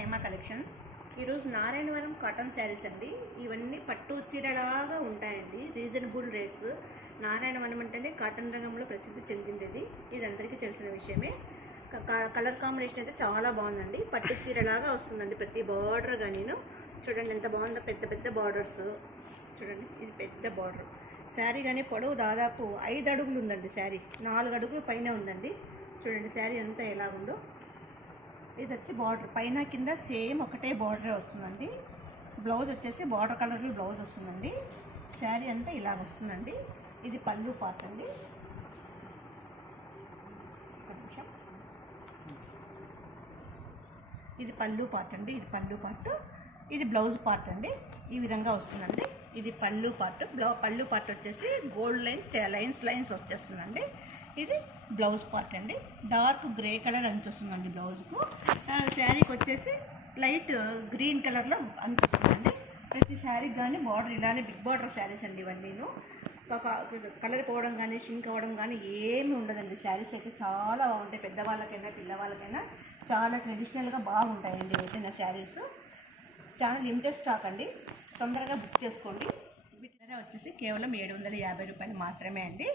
Hema collections. ఈరోజు Narayanavaram cotton saris అండి. ఇవన్నీ పట్టు చీరలాగా ఉంటాయండి, రీజనబుల్ రేట్స్. నారాయణవరం అంటేనే కాటన్ రంగంలో ప్రసిద్ధి చెందిండేది, ఇది అందరికీ తెలిసిన విషయమే. కలర్ కాంబినేషన్ అయితే చాలా బాగుందండి, పట్టు చీరలాగా వస్తుందండి. ప్రతి బార్డర్ కానీ చూడండి ఎంత బాగుందో, పెద్ద పెద్ద బార్డర్స్ చూడండి. ఇది పెద్ద బార్డర్ శారీ కానీ పొడవు దాదాపు 5 అడుగులు ఉందండి. శారీ 4 అడుగులు పైన ఉందండి. చూడండి శారీ అంతా ఎలా ఉందో. ఇది వచ్చి బార్డర్ పైన కింద సేమ్ ఒకటే బార్డర్ వస్తుందండి. బ్లౌజ్ వచ్చేసి బార్డర్ కలర్లో బ్లౌజ్ వస్తుందండి. శారీ అంతా ఇలాగ వస్తుందండి. ఇది పళ్ళు పార్ట్ అండి. ఇది పళ్ళు పార్ట్ అండి. ఇది పళ్ళు పార్ట్, ఇది బ్లౌజ్ పార్ట్ అండి. ఈ విధంగా వస్తుందండి. ఇది పళ్ళు పార్ట్. పళ్ళు పార్ట్ వచ్చేసి గోల్డ్ లైన్స్ వచ్చేస్తుందండి. ఇది బ్లౌజ్ పార్ట్ అండి. డార్క్ గ్రే కలర్ అంచు వస్తుందండి బ్లౌజ్కు. శారీకి వచ్చేసి లైట్ గ్రీన్ కలర్లో అంచు వస్తుందండి. ప్రతి శారీకి కానీ బార్డర్ ఇలానే బిగ్ బార్డర్ శారీస్ అండి ఇవన్నీను. కలర్ పోవడం కానీ షింక్ అవ్వడం కానీ ఏమి ఉండదండి. శారీస్ అయితే చాలా బాగుంటాయి, పెద్దవాళ్ళకైనా పిల్లవాళ్ళకైనా చాలా ట్రెడిషనల్గా బాగుంటాయండి ఏదైనా శారీస్. చాలా లిమిటెడ్ స్టాక్ అండి, తొందరగా బుక్ చేసుకోండి. వీటి వచ్చేసి కేవలం 750 రూపాయలు మాత్రమే అండి.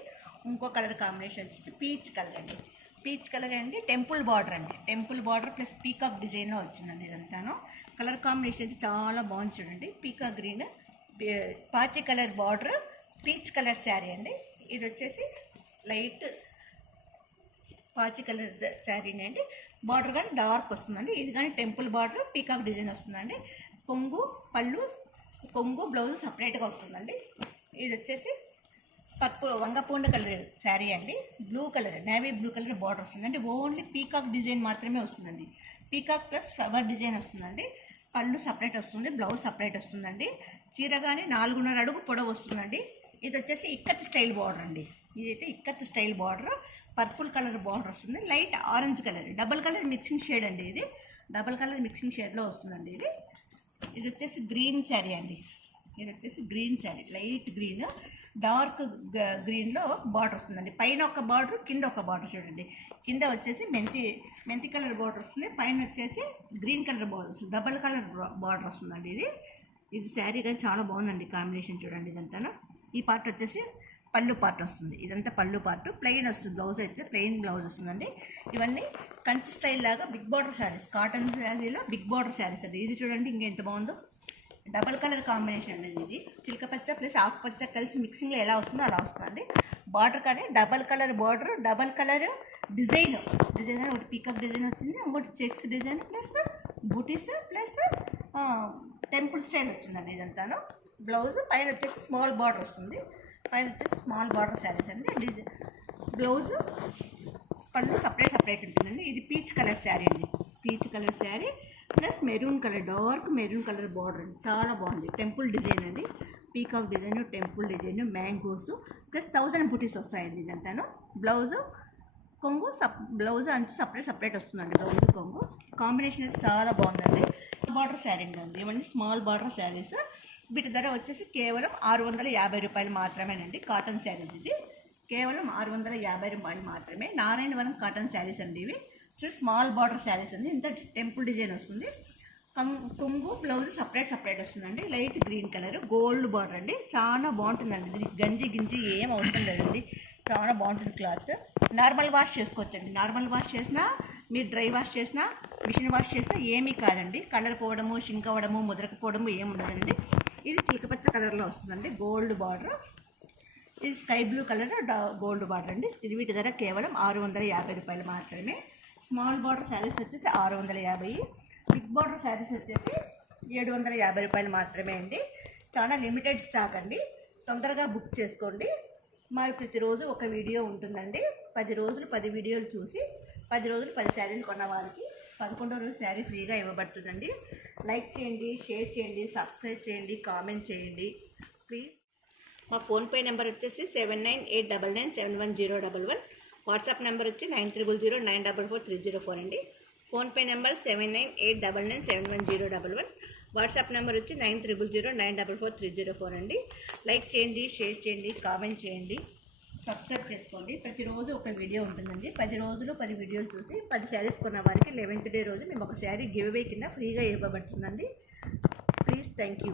ఇంకో కలర్ కాంబినేషన్ వచ్చేసి పీచ్ కలర్ అండి. పీచ్ కలర్ అండి, టెంపుల్ బార్డర్ అండి. టెంపుల్ బార్డర్ ప్లస్ పీకాక్ డిజైన్లో వచ్చిందండి ఇదంతాను. కలర్ కాంబినేషన్ అయితే చాలా బాగుంది చూడండి. పీకాక్ గ్రీన్, పాచి colour border, peach colour sari అండి. ఇది వచ్చేసి లైట్ పాచి కలర్ శారీని అండి. బార్డర్ కానీ డార్క్ వస్తుందండి. ఇది కానీ టెంపుల్ బార్డర్ పీకాక్ డిజైన్ వస్తుందండి. కొంగు బ్లౌజ్ సపరేట్గా వస్తుందండి. ఇది వచ్చేసి పర్పుల్ వంగపూండ కలర్ శారీ అండి. Blue colour, navy blue colour border వస్తుందండి. ఓన్లీ పీకాక్ డిజైన్ మాత్రమే వస్తుందండి. పీకాక్ ప్లస్ ఫ్లవర్ డిజైన్ వస్తుందండి. పళ్ళు సపరేట్ వస్తుంది, బ్లౌజ్ సపరేట్ వస్తుందండి. చీర కానీ 4.5 అడుగు పొడవు వస్తుందండి. ఇది వచ్చేసి ఇక్కత్ స్టైల్ బార్డర్ అండి. ఇదైతే ikat style border, purple colour border వస్తుంది. Light orange colour, double colour mixing shade అండి. ఇది డబల్ కలర్ మిక్సింగ్ షేడ్లో వస్తుందండి. ఇది వచ్చేసి గ్రీన్ శారీ అండి. ఇది వచ్చేసి green sari, light green, dark గ్రీన్లో బార్డర్ వస్తుందండి. పైన ఒక బార్డర్, కింద ఒక బార్డర్ చూడండి. కింద వచ్చేసి మెంతి కలర్ బార్డర్ వస్తుంది, పైన వచ్చేసి గ్రీన్ కలర్ బార్డర్ వస్తుంది. డబల్ కలర్ బార్డర్ వస్తుందండి. ఇది శారీ కానీ చాలా బాగుందండి కాంబినేషన్ చూడండి. ఇదంతా ఈ పార్ట్ వచ్చేసి పళ్ళు పార్ట్ వస్తుంది. ఇదంతా పళ్ళు పార్ట్ ప్లెయిన్ వస్తుంది. బ్లౌజ్ అయితే ప్లెయిన్ బ్లౌజ్ వస్తుందండి. ఇవన్నీ కంచి స్టైల్ లాగా బిగ్ బార్డర్ శారీస్, కాటన్ శారీలో బిగ్ బార్డర్ శారీస్ అండి. ఇది చూడండి ఇంకా ఎంత బాగుందో. డబల్ కలర్ కాంబినేషన్ అండి. ఇది చిలకపచ్చ ప్లస్ ఆకుపచ్చ కలిసి మిక్సింగ్లో ఎలా వస్తుందో అలా వస్తుందండి. బార్డర్ కానీ double colour border, double colour design కానీ ఒకటి పీకాక్ డిజైన్ వచ్చింది, ఇంకోటి చెక్స్ డిజైన్ ప్లస్ బూటీస్ ప్లస్ టెంపుల్ స్టైల్ వచ్చిందండి. ఇదంతాను బ్లౌజ్ పైన వచ్చేసి స్మాల్ బార్డర్ వస్తుంది. పైన వచ్చేసి స్మాల్ బార్డర్ శారీస్ అండి. బ్లౌజ్ పళ్ళు సపరేట్ ఉంటుందండి. ఇది పీచ్ కలర్ శారీ అండి. Peach colour sari plus maroon colour, dark maroon colour border అండి. చాలా బాగుంది. టెంపుల్ డిజైన్ అండి. Peacock design, temple design, mangoes plus 1000 బుటీస్ వస్తాయండి. ఇదంతాను బ్లౌజ్ కొంగు బ్లౌజ్ అంతా సపరేట్ వస్తుందండి. బ్లౌజ్ కొంగు కాంబినేషన్ అయితే చాలా బాగుందండి. బార్డర్ శారీ అండి. ఇవన్నీ స్మాల్ బార్డర్ శారీస్. వీటి ధర వచ్చేసి కేవలం 650 రూపాయలు మాత్రమేనండి. కాటన్ శారీస్ ఇది కేవలం 650 రూపాయలు మాత్రమే. నారాయణవరం కాటన్ శారీస్ అండి ఇవి. చూసి స్మాల్ బార్డర్ శారీస్ అండి. ఇంత టెంపుల్ డిజైన్ వస్తుంది. కొంగు బ్లౌజ్ సపరేట్ వస్తుందండి. Light green colour gold border అండి. చాలా బాగుంటుందండి. దీనికి గింజి ఏం అవసరం లేదండి. చాలా బాగుంటుంది క్లాత్. నార్మల్ వాష్ చేసుకోవచ్చండి. నార్మల్ వాష్ చేసినా, మీరు డ్రై వాష్ చేసినా, మిషన్ వాష్ చేసినా ఏమీ కాదండి. కలర్ పోవడము, షింక్ అవ్వడము, ముద్రకపోవడము ఏమి ఉండదండి. ఇది చిలకపచ్చ కలర్లో వస్తుందండి. గోల్డ్ బార్డర్, ఇది sky blue colour gold border అండి. ఇది వీటి ధర కేవలం 650 రూపాయలు మాత్రమే. స్మాల్ బార్డర్ శారీస్ వచ్చేసి 650, బిగ్ బార్డర్ శారీస్ వచ్చేసి 750 రూపాయలు మాత్రమే అండి. చాలా లిమిటెడ్ స్టాక్ అండి, తొందరగా బుక్ చేసుకోండి. మరి ప్రతిరోజు ఒక వీడియో ఉంటుందండి. 10 రోజులు 10 వీడియోలు చూసి 10 రోజులు 10 శారీలు కొన్న వారికి 11వ రోజు శారీ ఫ్రీగా ఇవ్వబడుతుందండి. లైక్ చేయండి, షేర్ చేయండి, సబ్స్క్రైబ్ చేయండి, కామెంట్ చేయండి ప్లీజ్. మా ఫోన్పే నెంబర్ వచ్చేసి 7989971011. వాట్సాప్ నెంబర్ వచ్చి 9009443004 అండి. PhonePe number 7989971011. వాట్సాప్ నెంబర్ వచ్చి 9009443004 అండి. లైక్ చేయండి, షేర్ చేయండి, కామెంట్ చేయండి. సబ్స్క్రైబ్ చేసుకోండి. ప్రతిరోజు ఒక వీడియో ఉంటుందండి. 10 రోజులు 10 వీడియోలు చూసి 10 శారీస్ కొన్న వారికి 11th డే రోజు మేము ఒక శారీ గివ్ అవే కింద ఫ్రీగా ఇవ్వబడుతుందండి. Please, thank you.